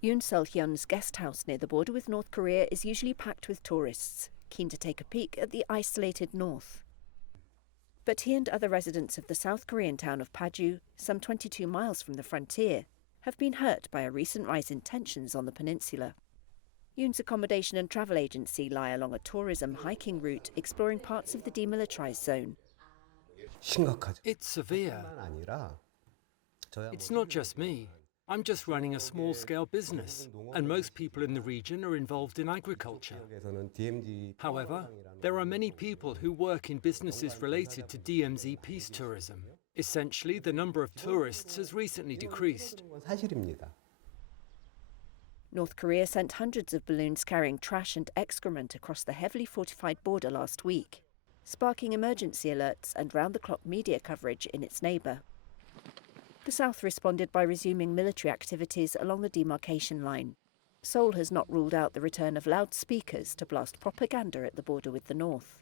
Yoon Seol-hyun's guest house near the border with North Korea is usually packed with tourists, keen to take a peek at the isolated north. But he and other residents of the South Korean town of Paju, some 22 miles from the frontier, have been hurt by a recent rise in tensions on the peninsula. Yoon's accommodation and travel agency lie along a tourism hiking route exploring parts of the demilitarized zone. It's severe. It's not just me. I'm just running a small-scale business, and most people in the region are involved in agriculture. However, there are many people who work in businesses related to DMZ peace tourism. Essentially, the number of tourists has recently decreased. North Korea sent hundreds of balloons carrying trash and excrement across the heavily fortified border last week, sparking emergency alerts and round-the-clock media coverage in its neighbour. The South responded by resuming military activities along the demarcation line. Seoul has not ruled out the return of loudspeakers to blast propaganda at the border with the North.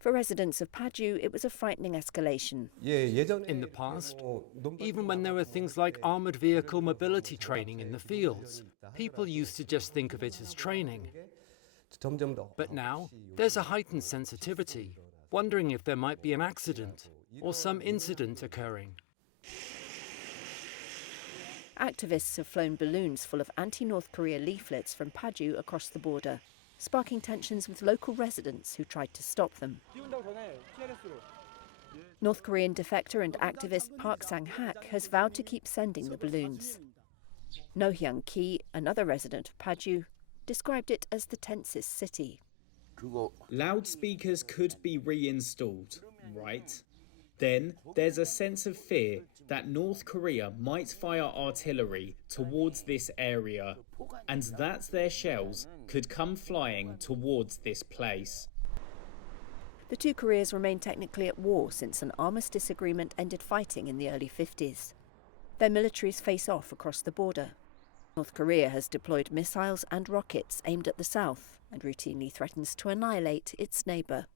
For residents of Paju, it was a frightening escalation. In the past, even when there were things like armoured vehicle mobility training in the fields, people used to just think of it as training. But now, there's a heightened sensitivity, wondering if there might be an accident or some incident occurring. Activists have flown balloons full of anti-North Korea leaflets from Paju across the border, sparking tensions with local residents who tried to stop them. North Korean defector and activist Park Sang-hak has vowed to keep sending the balloons. No Hyung-ki, another resident of Paju, described it as the tensest city. Loudspeakers could be reinstalled, right? Then there's a sense of fear that North Korea might fire artillery towards this area, and that their shells could come flying towards this place. The two Koreas remain technically at war since an armistice agreement ended fighting in the early 50s. Their militaries face off across the border. North Korea has deployed missiles and rockets aimed at the south and routinely threatens to annihilate its neighbour.